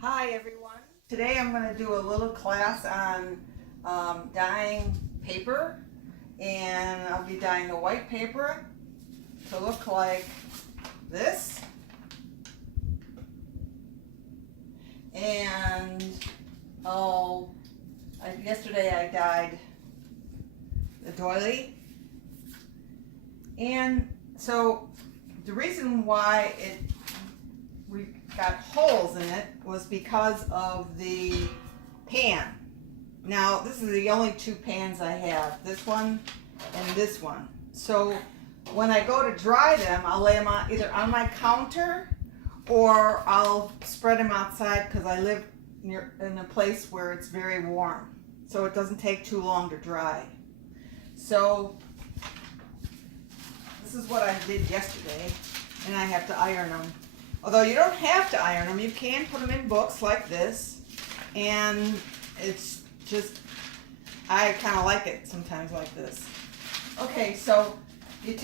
Hi everyone. Today I'm going to do a little class on dyeing paper, and I'll be dyeing the white paper to look like this. And yesterday I dyed the doily, and so the reason why we got holes in it was because of the pan. Now this is the only two pans I have, this one and this one. So when I go to dry them, I'll lay them on either on my counter or I'll spread them outside because I live in a place where it's very warm, so it doesn't take too long to dry. So this is what I did yesterday, and I have to iron them. Although you don't have to iron them, you can put them in books like this, and it's just, I kind of like it sometimes like this. Okay, so you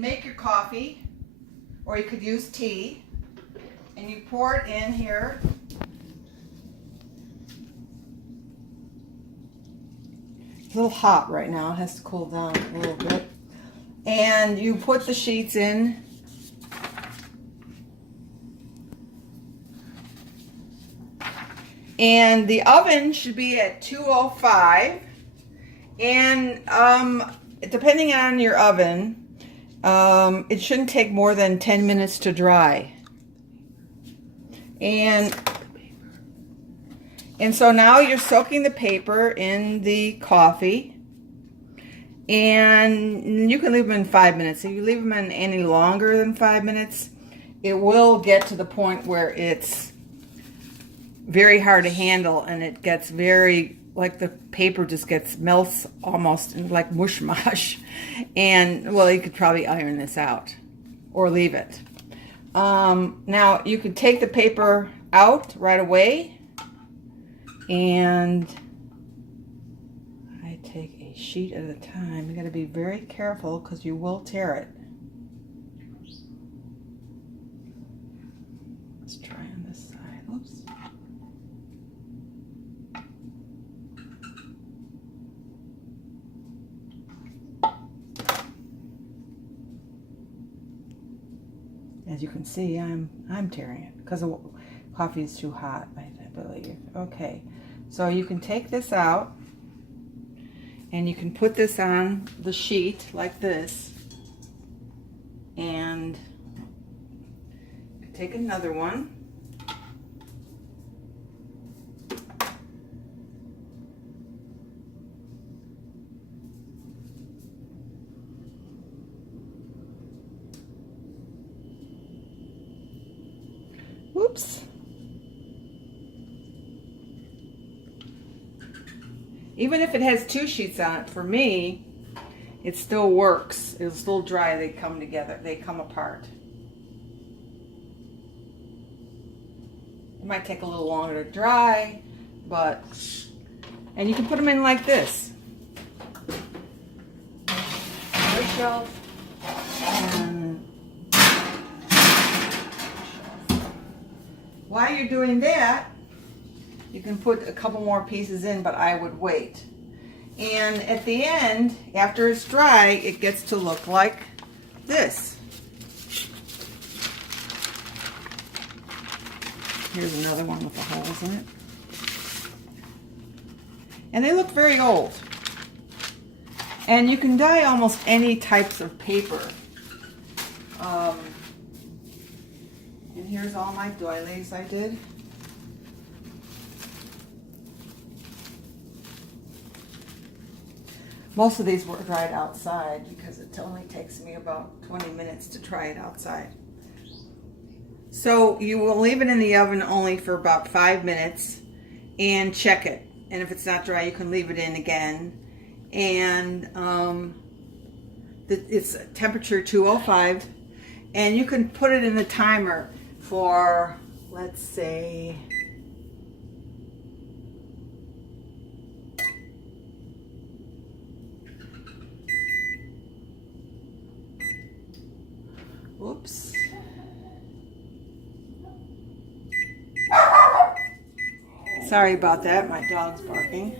make your coffee, or you could use tea, and you pour it in here. It's a little hot right now, it has to cool down a little bit. And you put the sheets in. And the oven should be at 205, and depending on your oven, it shouldn't take more than 10 minutes to dry. And so now you're soaking the paper in the coffee, and you can leave them in 5 minutes. If you leave them in any longer than 5 minutes, it will get to the point where it's very hard to handle, and it gets very, like the paper just melts almost like mush mush. And well, you could probably iron this out or leave it. Now you could take the paper out right away, and I take a sheet at a time. You got to be very careful because you will tear it. Let's try on this side. Oops. As you can see, I'm tearing it because the coffee is too hot, I believe. Okay, so you can take this out, and you can put this on the sheet like this, and take another one. Whoops. Even if it has two sheets on it, for me, it still works. It'll still dry. They come together. They come apart. It might take a little longer to dry, but, and you can put them in like this. There you go. And while you're doing that, you can put a couple more pieces in, but I would wait. And at the end, after it's dry, it gets to look like this. Here's another one with the holes in it. And they look very old. And you can dye almost any types of paper. And here's all my doilies I did. Most of these were dried outside because it only takes me about 20 minutes to dry it outside. So you will leave it in the oven only for about 5 minutes and check it. And if it's not dry, you can leave it in again. And it's temperature 205. And you can put it in the timer for, let's say, whoops. Sorry about that, my dog's barking.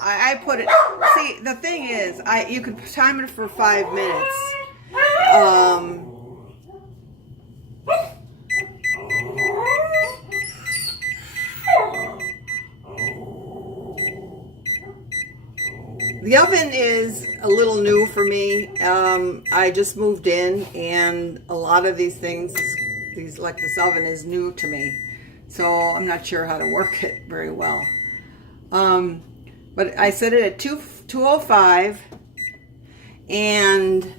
I put it. See, the thing is, you could time it for 5 minutes. The oven is a little new for me. I just moved in, and a lot of these things, like this oven, is new to me. So I'm not sure how to work it very well. But I set it at 205, and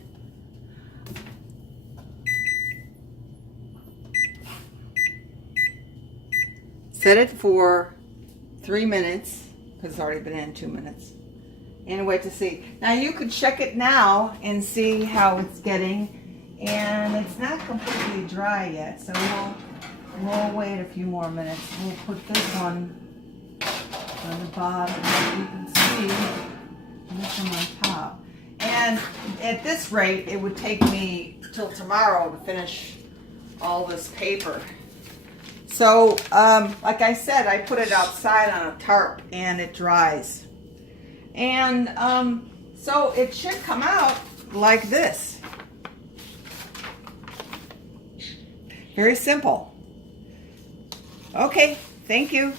set it for 3 minutes, because it's already been in 2 minutes. And wait to see. Now you could check it now and see how it's getting, and it's not completely dry yet, so we'll wait a few more minutes. We'll put this one on the bottom, as you can see, and this one on top. And at this rate, it would take me till tomorrow to finish all this paper. So, like I said, I put it outside on a tarp, and it dries. And so it should come out like this. Very simple. Okay, thank you.